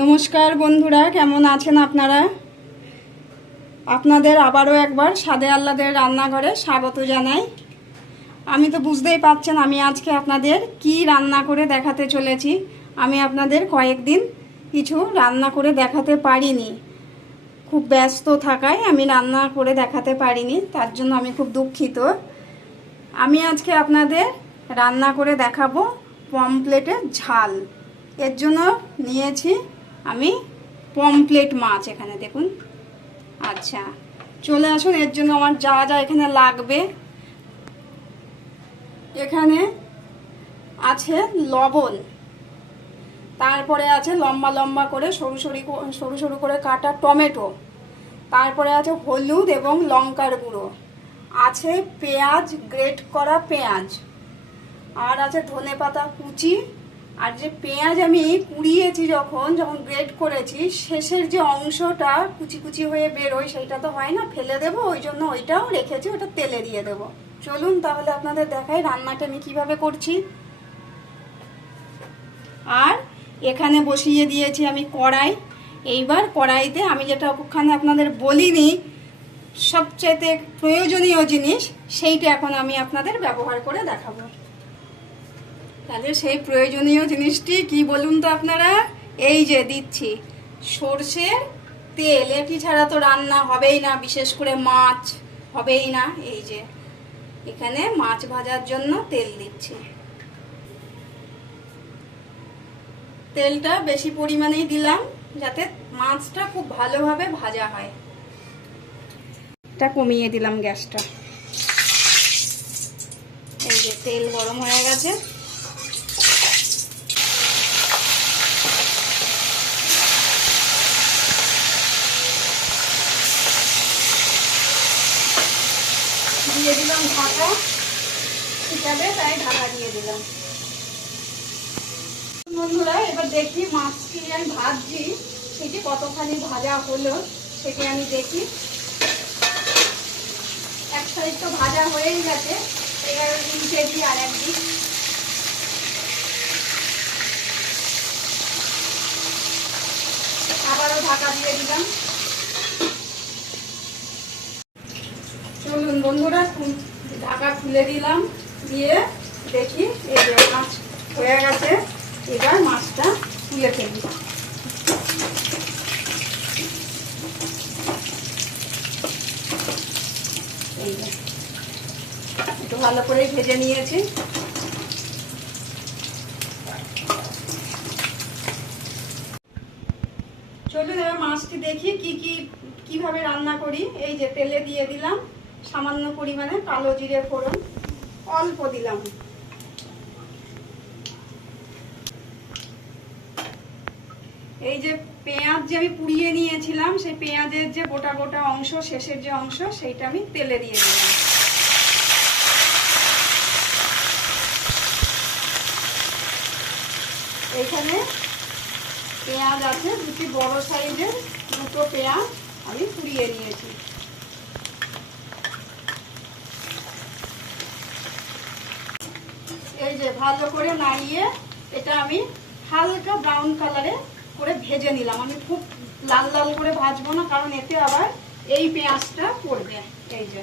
নমস্কার বন্ধুরা, কেমন আছেন আপনারা? আপনাদের আবারও একবার স্বাদে আহ্লাদের রান্নাঘরে স্বাগত জানাই। আমি তো বুঝতেই পারছেন আমি আজকে আপনাদের কি রান্না করে দেখাতে চলেছি। আমি আপনাদের কয়েকদিন কিছু রান্না করে দেখাতে পারিনি, খুব ব্যস্ত থাকায় আমি রান্না করে দেখাতে পারিনি, তার জন্য আমি খুব দুঃখিত। আমি আজকে আপনাদের রান্না করে দেখাবো পমফ্রেটের ঝাল। এর জন্য নিয়েছি আমি পমফ্রেট মাছ। এখানে দেখুন। আচ্ছা, চলে আসুন। এর জন্য আমার যা যা এখানে লাগবে, এখানে আছে লবণ, তারপরে আছে লম্বা লম্বা করে সরু সরু করে কাটা টমেটো, তারপরে আছে হলুদ এবং লঙ্কার গুঁড়ো, আছে পেঁয়াজ, গ্রেট করা পেঁয়াজ, আর আছে ধনেপাতা কুচি। আর যে পেঁয়াজ আমি পুড়িয়েছি যখন গ্রেট করেছি, শেষের যে অংশটা কুচি কুচি হয়ে বেরোয় সেইটা তো হয় না, ফেলে দেবো, ওই জন্য ওইটাও রেখেছি, ওটা তেলে দিয়ে দেবো। চলুন তাহলে আপনাদের দেখাই রান্নাটা আমি কিভাবে করছি। আর এখানে বসিয়ে দিয়েছি আমি কড়াই। এইবার কড়াইতে আমি যেটা ওখানে আপনাদের বলিনি, সবচেয়ে প্রয়োজনীয় জিনিস, সেইটা এখন আমি আপনাদের ব্যবহার করে দেখাবো। তাহলে সেই প্রয়োজনীয় জিনিসটি কি বলুন তো আপনারা? এই যে দিচ্ছি সর্ষের তেল। এটি ছাড়া তো রান্না হবেই না, বিশেষ করে মাছ হবেই না। এই যে এখানে মাছ ভাজার জন্য তেল দিচ্ছি। তেলটা বেশি পরিমাণেই দিলাম যাতে মাছটা খুব ভালোভাবে ভাজা হয়। এটা কমিয়ে দিলাম গ্যাসটা। এই যে তেল গরম হয়ে গেছে। দিয়ে দিলাম ঢাকা, ঠিকাবে তাই ঢাকা দিয়ে দিলাম। বন্ধুরা, এবার দেখি মাছটি আমি ভাজছি সেটি কতখানি ভাজা হলো, সেটি আমি দেখি। এক সাইড তো ভাজা হয়েই গেছে, এবার উল্টে দিই আর একদিক। আবারও ঢাকা দিয়ে দিলাম। চলুন বন্ধুরা, ঢাকা খুলে দিলাম, দিয়ে দেখি এই যে মাছ হয়ে গেছে। এবার মাছটা তুলে ফেলি। এই যে একটু ভালো করে ভেজে নিয়েছি। চলুন এবার মাছটি দেখি কিভাবে রান্না করি। এই যে তেলে দিয়ে দিলাম সামান্য পরিমাণে কালো জিরে ফোড়ন, অল্প দিলাম। এই যে পেঁয়াজ যে আমি পুড়িয়ে নিয়েছিলাম, সেই পেঁয়াজের যে গোটা গোটা অংশ, শেষের যে অংশ, সেইটা আমি তেলে দিয়ে দিলাম। এইখানে পেঁয়াজ আছে দুটি বড় সাইজের, দুটো পেঁয়াজ আমি পুড়িয়ে নিয়েছি। এই যে ভালো করে নাড়িয়ে এটা আমি হালকা ব্রাউন কালারে করে ভেজে নিলাম। আমি খুব লাল লাল করে ভাজবো না, কারণ এতে আবার এই পেঁয়াজটা পড়বে। এই যে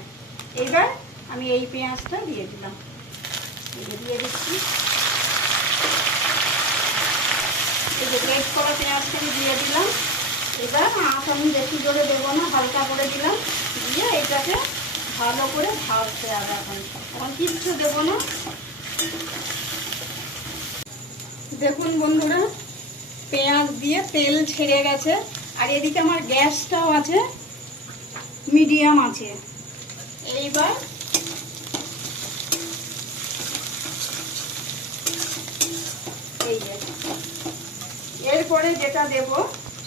এইবার আমি এই পেঁয়াজটা দিয়ে দিলাম। দিয়ে দিচ্ছি। এই যে গ্রেট করা পেঁয়াজটা আমি দিয়ে দিলাম। এবার আঁচ আমি বেশি জোরে দেবো না, হালকা করে দিলাম। দিয়ে এটাকে ভালো করে ভাজতে হবে। এখন কিচ্ছু দেবো না। দেখুন বন্ধুরা, পেঁয়াজ দিয়ে তেল ছেড়ে গেছে, আর এদিকে আমার গ্যাসটাও আছে মিডিয়াম আছে। এইবার এই যে এরপরে যেটা দেব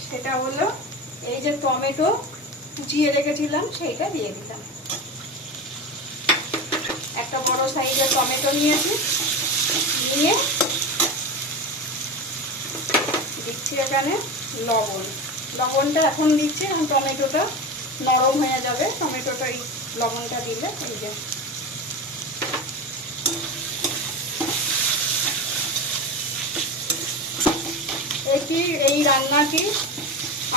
সেটা হলো এই যে টমেটো কুচিয়ে রেখেছিলাম, সেইটা দিয়ে দিলাম। একটা বড় সাইজের টমেটো নিয়েছি, নিয়ে দিচ্ছি এখানে লবণ। লবণটা এখন দিচ্ছি, এখন টমেটোটা নরম হয়ে যাবে। টমেটোটা এই লবণটা দিলে এই যে এই রান্নাটি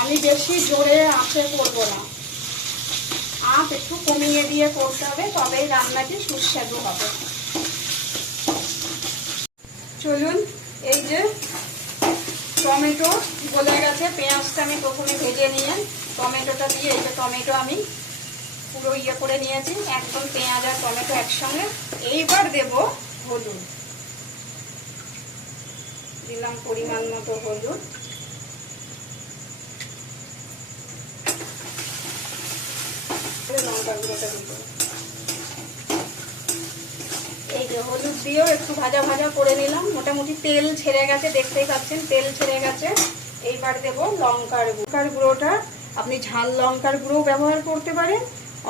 আমি বেশি জোরে আঁচে করব না, আঁচ একটু কমিয়ে দিয়ে করতে হবে, তবেই রান্নাটি সুস্বাদু হবে। চলুন, এই যে টমেটো গলে গেছে, পেঁয়াজটা আমি প্রথমে ভেজে নিয়ে টমেটোটা দিয়ে, এই যে টমেটো আমি পুরো করে নিয়েছি, একদম পেঁয়াজ আর টমেটো একসঙ্গে। এইবার দেব হলুদ, দিলাম পরিমাণ মতো হলুদ, লঙ্কা গুঁড়োটা দিব। এই যে হলুদ দিয়েও একটু ভাজা ভাজা করে নিলাম, মোটামুটি তেল ছেড়ে গেছে, দেখতেই পাচ্ছেন তেল ছেড়ে গেছে। এইবার দেব লঙ্কার গুঁড়োটা, আপনি ঝাল লঙ্কার গুঁড়ো ব্যবহার করতে পারেন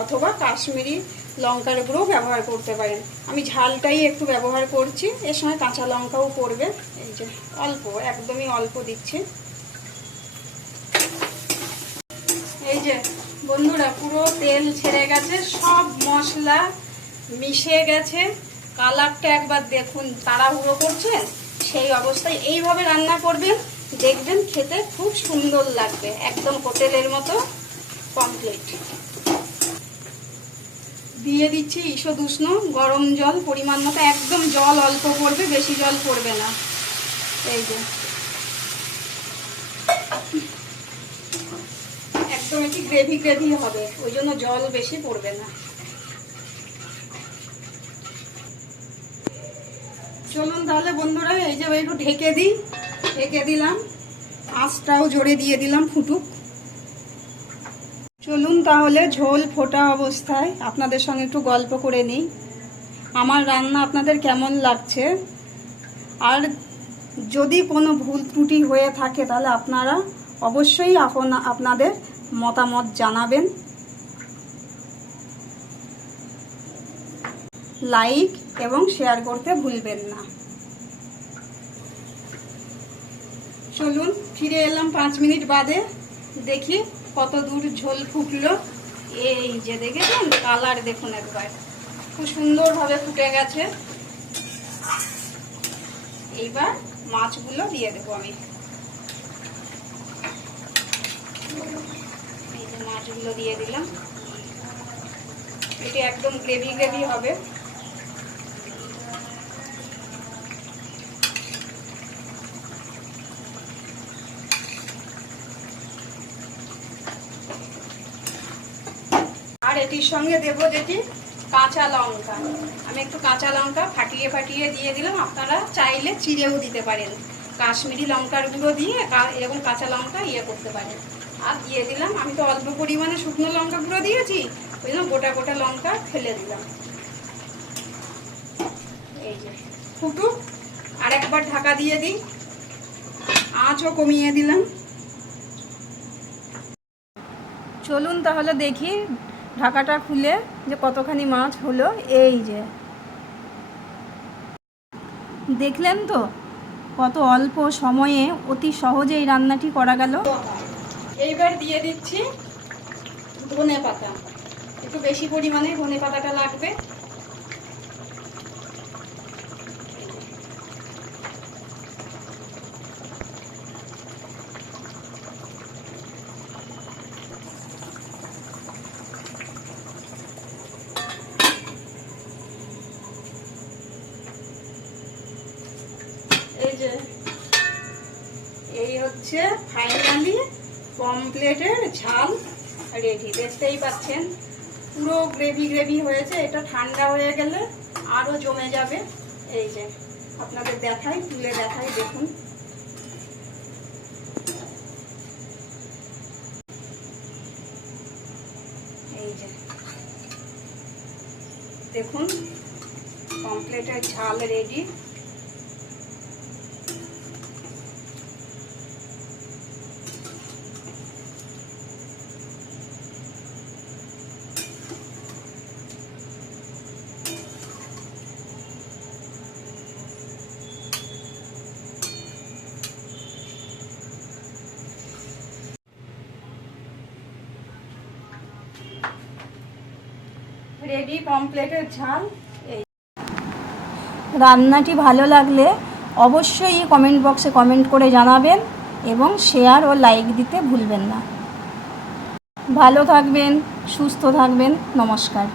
অথবা কাশ্মীরি লঙ্কার গুঁড়ো ব্যবহার করতে পারেন। আমি ঝালটাই একটু ব্যবহার করছি, এর সঙ্গে কাঁচা লঙ্কাও পড়বে। এই যে অল্প, একদমই অল্প দিচ্ছি। এই যে বন্ধুরা, পুরো তেল ছেড়ে গেছে, সব মশলা মিশে গেছে। কালারটা একবার দেখুন, তাড়াহুড়ো করছেন সেই অবস্থায় এইভাবে রান্না করবেন, দেখবেন খেতে খুব সুন্দর লাগবে, একদম হোটেলের মতো কমপ্লিট। দিয়ে দিচ্ছি ঈষৎ উষ্ণ গরম জল পরিমাণ মতো, একদম জল অল্প পড়বে, বেশি জল পড়বে না। এই যে একদম একটু গ্রেভি গ্রেভি হবে, ওই জন্য জল বেশি পড়বে না। চলুন তাহলে বন্ধুরা, এই যে একটু ঢেকে দিই, ঢেকে দিলাম, আঁচটাও জোরে দিয়ে দিলাম, ফুটুক। চলুন তাহলে ঝোল ফোটা অবস্থায় আপনাদের সঙ্গে একটু গল্প করে নিই, আমার রান্না আপনাদের কেমন লাগছে। আর যদি কোনো ভুল ত্রুটি হয়ে থাকে তাহলে আপনারা অবশ্যই আপনাদের মতামত জানাবেন। লাইক এবং শেয়ার করতে ভুলবেন না। চলুন ফিরে এলাম 5 মিনিট বাদে, দেখি কত দূর ঝোল ফুটলো। এই যে দেখেছেন কালার দেখুন, একবার খুব সুন্দরভাবে ফুটে গেছে। এইবার মাছগুলো দিয়ে দেবো আমি। এই যে মাছগুলো দিয়ে দিলাম, এটা একদম গ্রেভি গ্রেভি হবে। আর এটির সঙ্গে দেব যেটি কাঁচা লঙ্কা, আমি একটু কাঁচা লঙ্কা ফাটিয়ে ফাটিয়ে দিয়ে দিলাম, আপনারা চাইলে চিড়েও দিতে পারেন, কাশ্মীরি লঙ্কার গুঁড়ো দিয়ে এরকম কাঁচা লঙ্কা করতে পারেন। আর দিয়ে দিলাম, আমি তো অল্প পরিমাণে শুকনো লঙ্কা গুঁড়ো দিয়েছি, ওই জন্য গোটা গোটা লঙ্কা ফেলে দিলাম। এই যে ফুটুক, আর একবার ঢাকা দিয়ে দিই, আঁচও কমিয়ে দিলাম। চলুন তাহলে দেখি ঢাকাটা খুলে যে কতখানি মাছ হলো। এই যে দেখলেন তো কত অল্প সময়ে অতি সহজে এই রান্নাটি করা গেল। এইবার দিয়ে দিচ্ছি ধনে পাতা, একটু বেশি পরিমাণে ধনে পাতাটা লাগবে। এই যে এই হচ্ছে ফাইনালি পমফ্লেটের ঝাল রেডি, দেখতেই পাচ্ছেন পুরো গ্রেভি গ্রেভি হয়েছে। এটা ঠান্ডা হয়ে গেলে আরো জমে যাবে। এই যে আপনাদের দেখাই, তুলে দেখাই, দেখুন এই যে দেখুন পমফ্লেটের ঝাল রেডি। রেডি পমফ্লেটের ঝাল। এই রান্নাটি ভালো লাগলে অবশ্যই কমেন্ট বক্সে কমেন্ট করে জানাবেন এবং শেয়ার ও লাইক দিতে ভুলবেন না। ভালো থাকবেন, সুস্থ থাকবেন। নমস্কার।